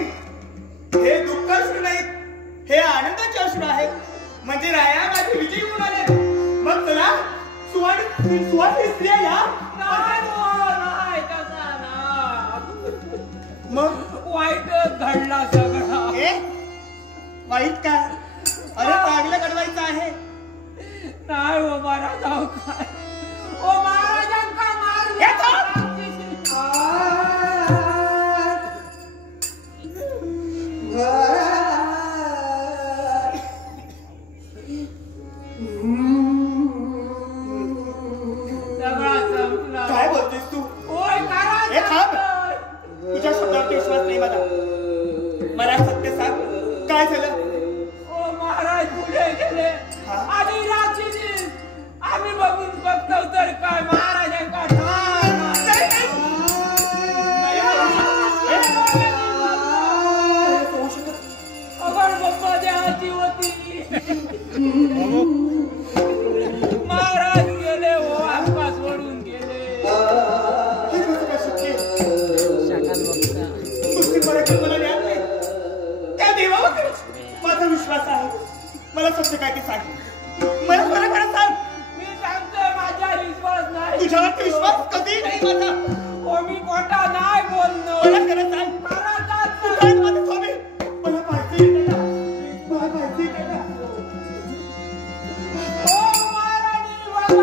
नाही, हे दुःख अश्रू नाहीत, हे आनंदाचे अश्रू आहेत. म्हणजे राया माझे विजयी होऊन आले. मग चला सुवासिनी स्त्रिया या. मग वाईट घडला सगळा. वाईट काय? अरे चांगलं घडवायचं आहे. नाही हो महाराजा, काय ओ महाराजांका काय बोलतेस तू? हे थांब. तुझ्या शब्दावरती विश्वास नाही माझा. मला सत्य सांग, काय झालं? ओ महाराज पुढे गेले आणि रात्रीची आम्ही बघून बघतो तर काय महाराजांका अगर बाप्पा देहाची होती. महाराज गेले हो, आमका सोडून गेले. त्या देवावर माझा विश्वास आहे. मला सत्य काय ते सांग. मला खरं खरं सांग. मी सांगतोय माझ्यावर विश्वास नाही. तुझ्यावरती विश्वास कधी नाही माझा. हो मी खोटा नाही बोललो. मला खरं सांग. तू काय माझे स्वामी? मला पाहिजे का? मला पाहिजे का? ओ महाराणी बाबा.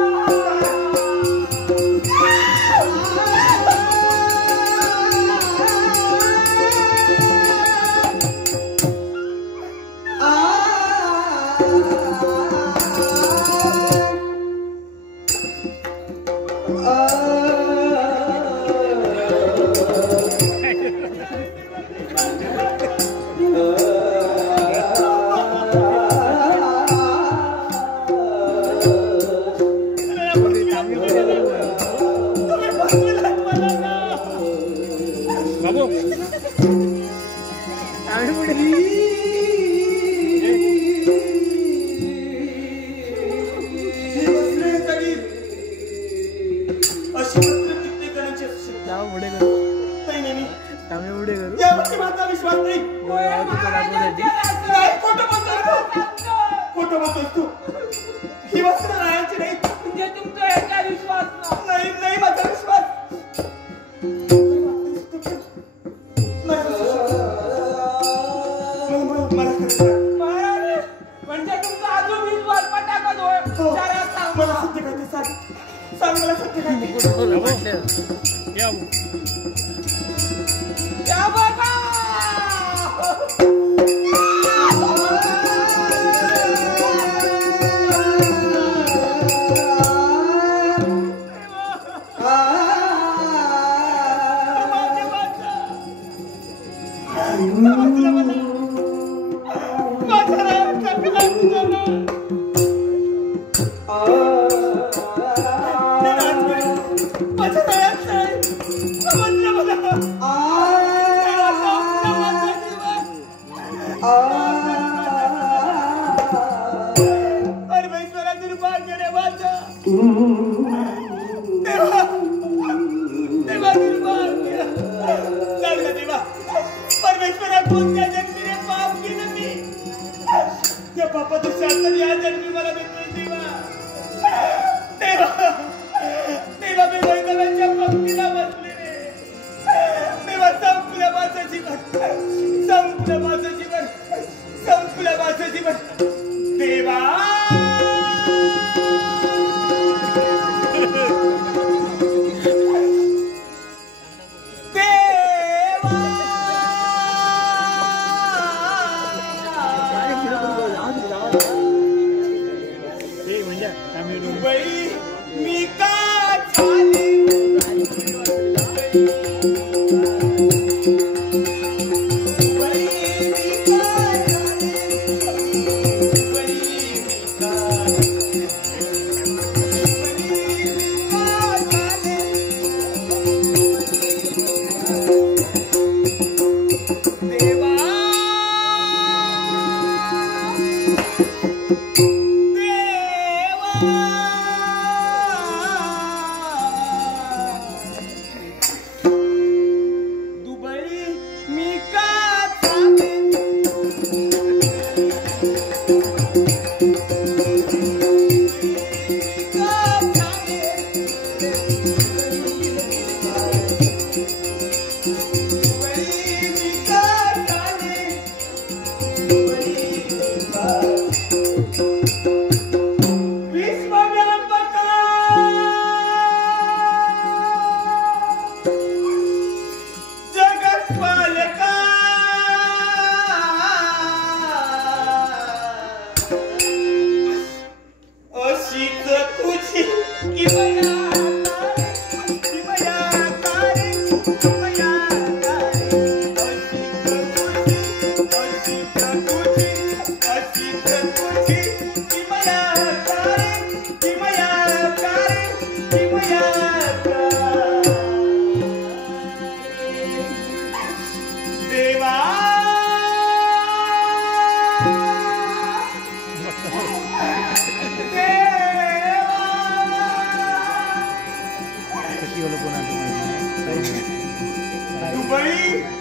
विश्वास नाही. खोटं बोलतोस तू. ही वस्त्र राहायची नाही. म्हणजे तुमचा याचा विश्वास नाही. नाही माझा विश्वास. म्हणजे तुमचा अजून विश्वास पटाकत होय. मला सत्य काय ते सांग. सांग मला सत्य काय ते. या बघा. Bye. बळी